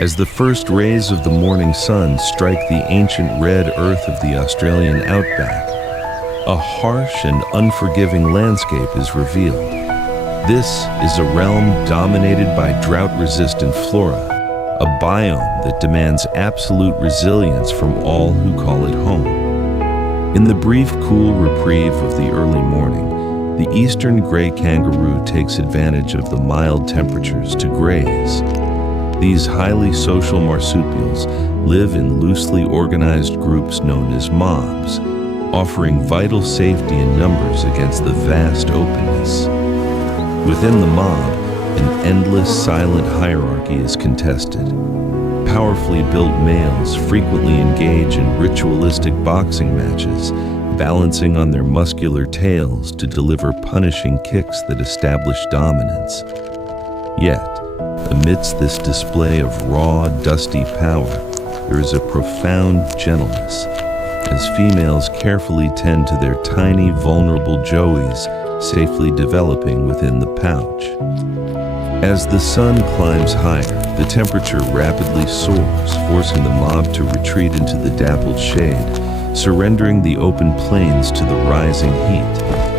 As the first rays of the morning sun strike the ancient red earth of the Australian Outback, a harsh and unforgiving landscape is revealed. This is a realm dominated by drought-resistant flora, a biome that demands absolute resilience from all who call it home. In the brief, cool reprieve of the early morning, the eastern gray kangaroo takes advantage of the mild temperatures to graze. These highly social marsupials live in loosely organized groups known as mobs, offering vital safety in numbers against the vast openness. Within the mob, an endless silent hierarchy is contested. Powerfully built males frequently engage in ritualistic boxing matches, balancing on their muscular tails to deliver punishing kicks that establish dominance. Yet, amidst this display of raw, dusty power, there is a profound gentleness, as females carefully tend to their tiny, vulnerable joeys, safely developing within the pouch. As the sun climbs higher, the temperature rapidly soars, forcing the mob to retreat into the dappled shade, surrendering the open plains to the rising heat.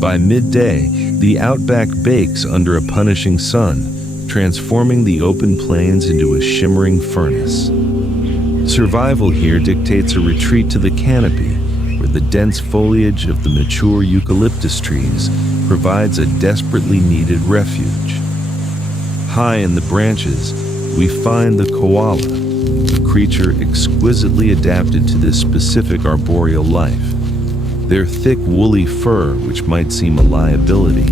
By midday, the outback bakes under a punishing sun, transforming the open plains into a shimmering furnace. Survival here dictates a retreat to the Canopy, where the dense foliage of the mature eucalyptus trees provides a desperately needed refuge. High in the branches, we find the koala, a creature exquisitely adapted to this specific arboreal life. Their thick, woolly fur, which might seem a liability,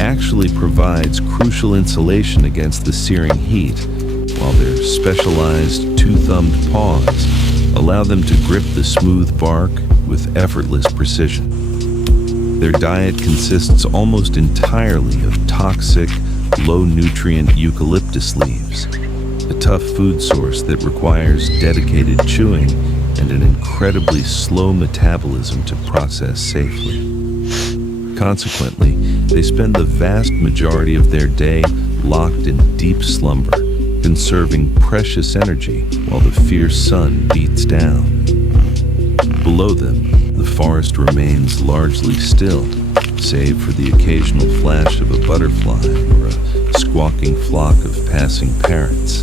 actually provides crucial insulation against the searing heat, while their specialized two-thumbed paws allow them to grip the smooth bark with effortless precision. Their diet consists almost entirely of toxic, low-nutrient eucalyptus leaves, a tough food source that requires dedicated chewing and an incredibly slow metabolism to process safely. Consequently, they spend the vast majority of their day locked in deep slumber, conserving precious energy while the fierce sun beats down. Below them, the forest remains largely still, save for the occasional flash of a butterfly or a squawking flock of passing parrots,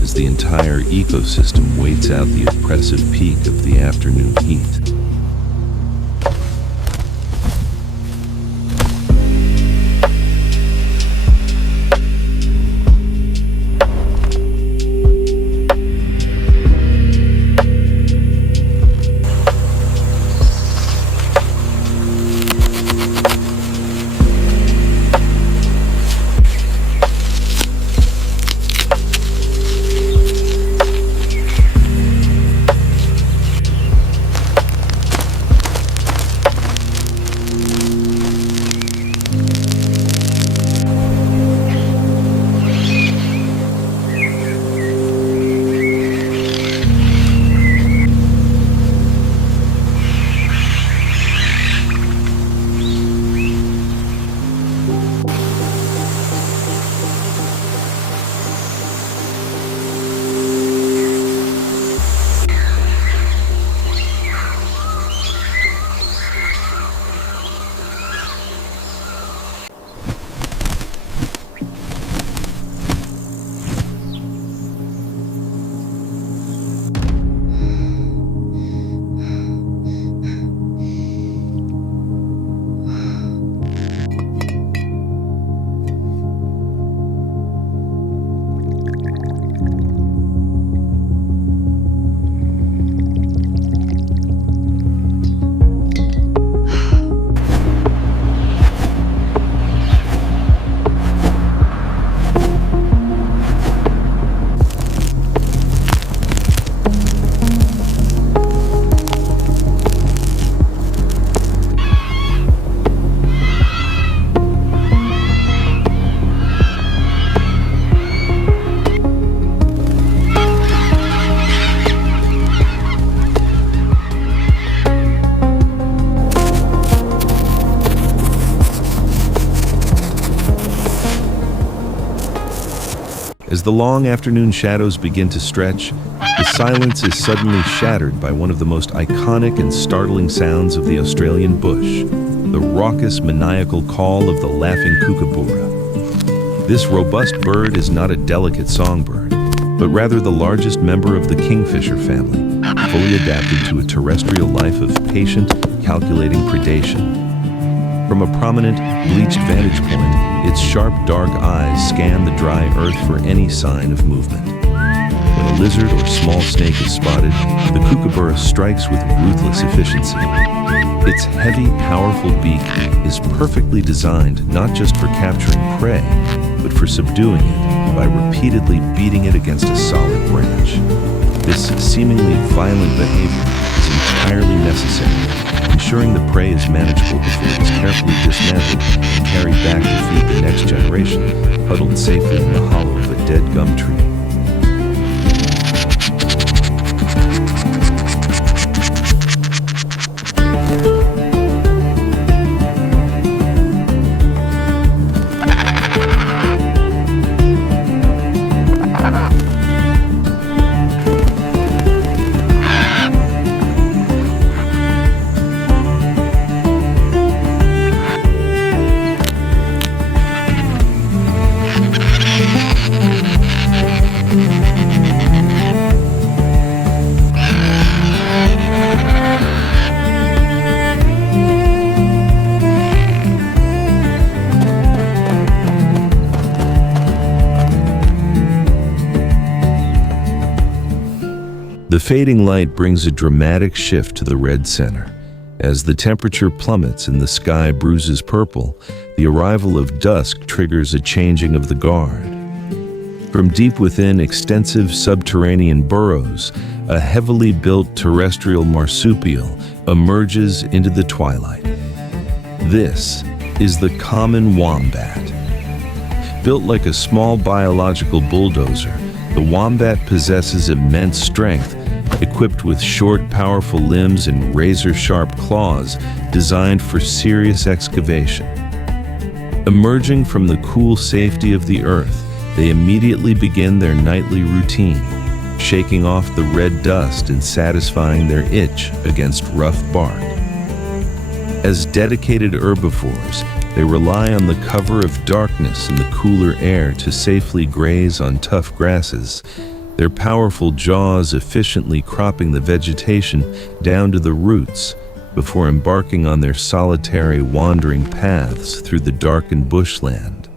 as the entire ecosystem waits out the oppressive peak of the afternoon heat. As the long afternoon shadows begin to stretch, the silence is suddenly shattered by one of the most iconic and startling sounds of the Australian bush, the raucous, maniacal call of the laughing kookaburra. This robust bird is not a delicate songbird, but rather the largest member of the kingfisher family, fully adapted to a terrestrial life of patient, calculating predation. From a prominent, bleached vantage point, its sharp, dark eyes scan the dry earth for any sign of movement. When a lizard or small snake is spotted, the kookaburra strikes with ruthless efficiency. Its heavy, powerful beak is perfectly designed not just for capturing prey, but for subduing it by repeatedly beating it against a solid branch. This seemingly violent behavior is entirely necessary, ensuring the prey is manageable before it is carefully dismantled and carried back to feed the next generation, huddled safely in the hollow of a dead gum tree. The fading light brings a dramatic shift to the red center. As the temperature plummets and the sky bruises purple, the arrival of dusk triggers a changing of the guard. From deep within extensive subterranean burrows, a heavily built terrestrial marsupial emerges into the twilight. This is the common wombat. Built like a small biological bulldozer, the wombat possesses immense strength, equipped with short, powerful limbs and razor-sharp claws designed for serious excavation. Emerging from the cool safety of the earth, they immediately begin their nightly routine, shaking off the red dust and satisfying their itch against rough bark. As dedicated herbivores, they rely on the cover of darkness and the cooler air to safely graze on tough grasses, their powerful jaws efficiently cropping the vegetation down to the roots before embarking on their solitary wandering paths through the darkened bushland.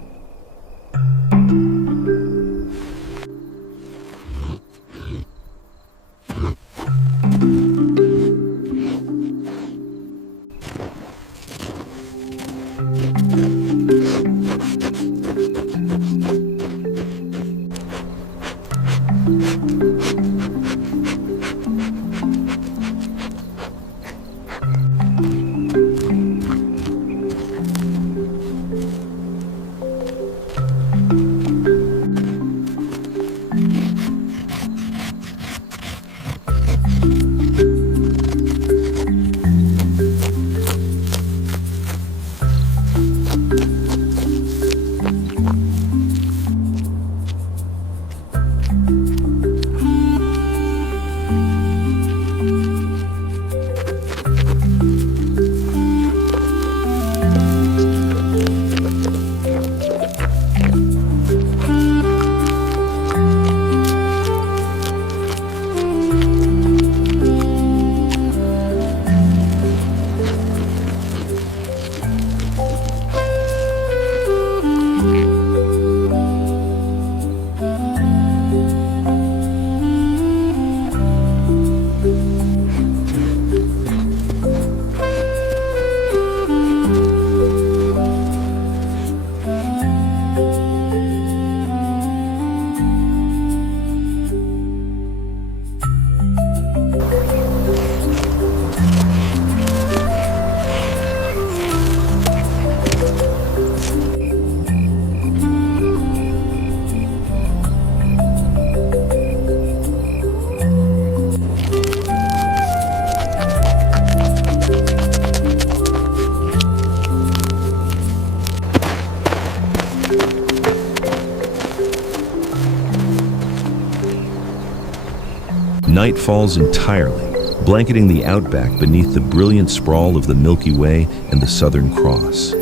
Night falls entirely, blanketing the outback beneath the brilliant sprawl of the Milky Way and the Southern Cross.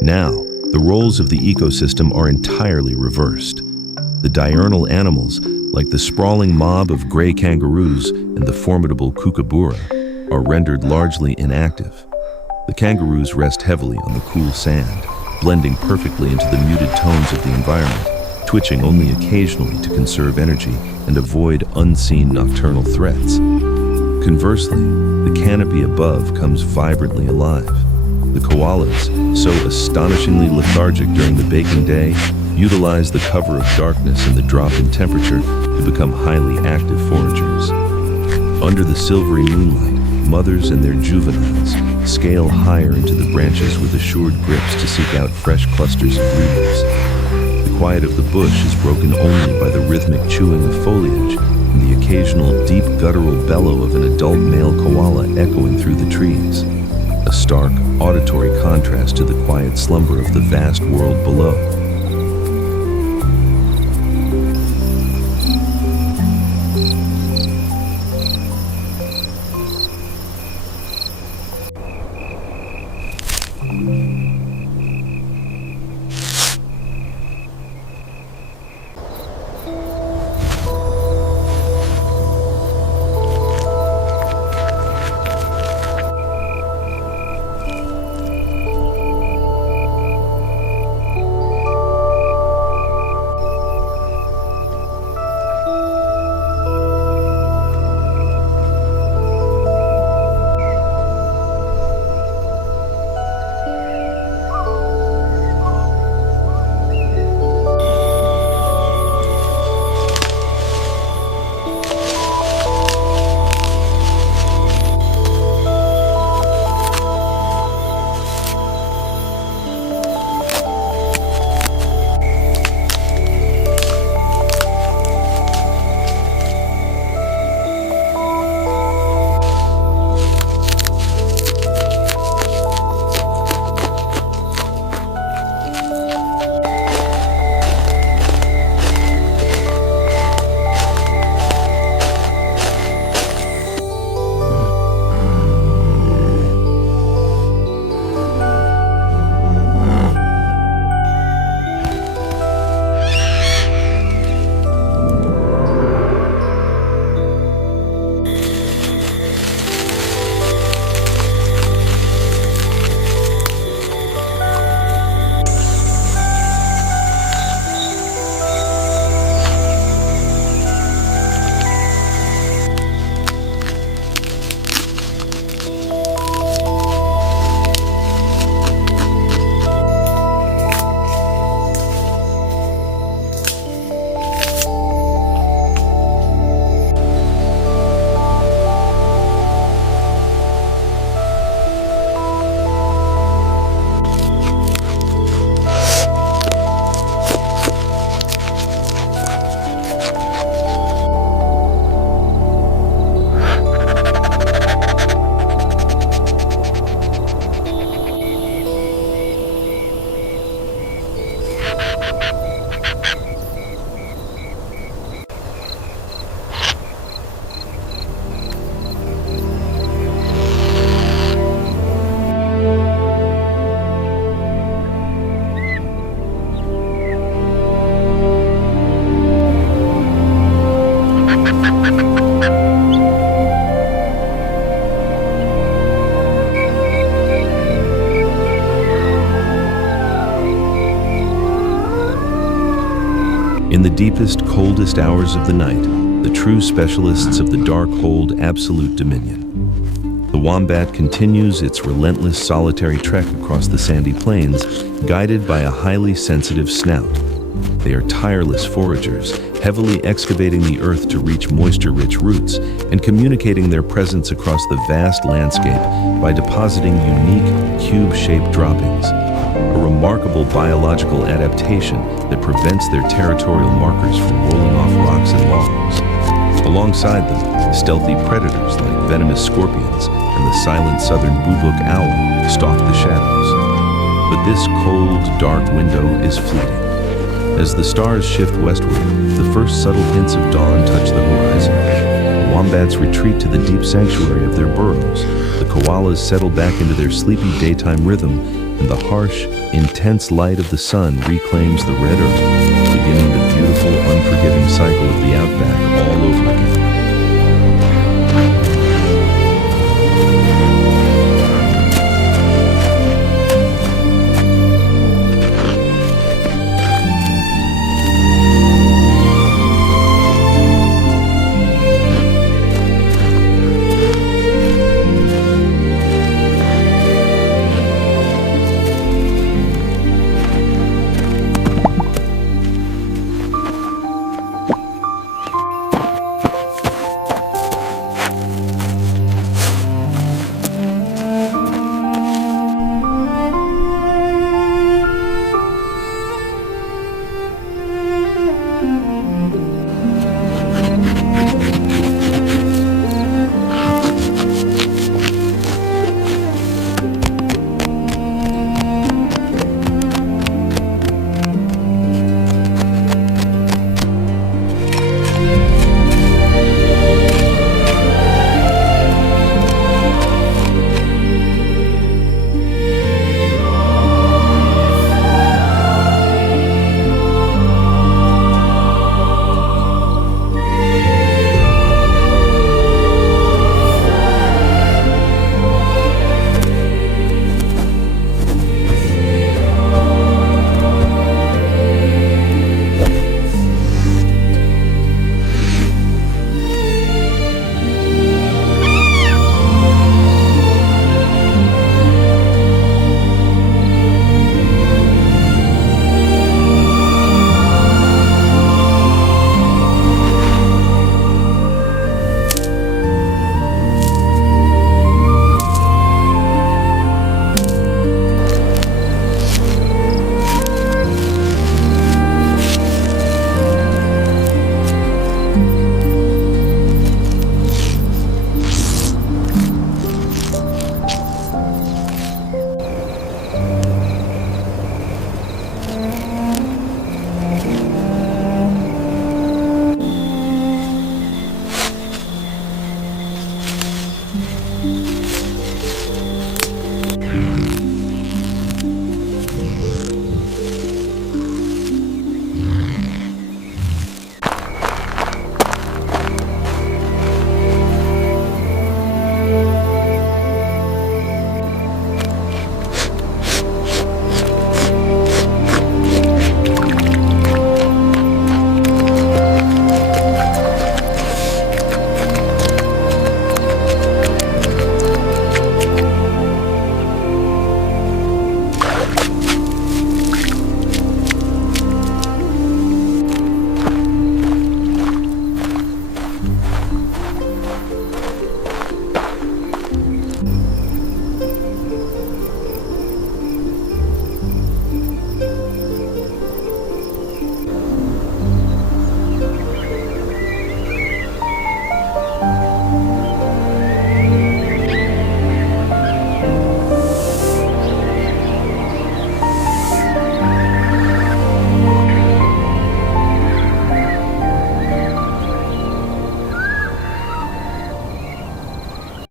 Now, the roles of the ecosystem are entirely reversed. The diurnal animals, like the sprawling mob of gray kangaroos and the formidable kookaburra, are rendered largely inactive. The kangaroos rest heavily on the cool sand, blending perfectly into the muted tones of the environment, twitching only occasionally to conserve energy and avoid unseen nocturnal threats. Conversely, the canopy above comes vibrantly alive. The koalas, so astonishingly lethargic during the baking day, utilize the cover of darkness and the drop in temperature to become highly active foragers. Under the silvery moonlight, mothers and their juveniles scale higher into the branches with assured grips to seek out fresh clusters of leaves. The quiet of the bush is broken only by the rhythmic chewing of foliage and the occasional deep guttural bellow of an adult male koala echoing through the trees, a stark, auditory contrast to the quiet slumber of the vast world below. In the deepest, coldest hours of the night, the true specialists of the dark hold absolute dominion. The wombat continues its relentless solitary trek across the sandy plains, guided by a highly sensitive snout. They are tireless foragers, heavily excavating the earth to reach moisture-rich roots and communicating their presence across the vast landscape by depositing unique, cube-shaped droppings, a remarkable biological adaptation that prevents their territorial markers from rolling off rocks and logs. Alongside them, stealthy predators like venomous scorpions and the silent southern boobook owl stalk the shadows. But this cold, dark window is fleeting. As the stars shift westward, the first subtle hints of dawn touch the horizon. wombats retreat to the deep sanctuary of their burrows. The koalas settle back into their sleepy daytime rhythm, and the harsh, intense light of the sun reclaims the red earth, beginning the beautiful, unforgiving cycle of the outback all over again.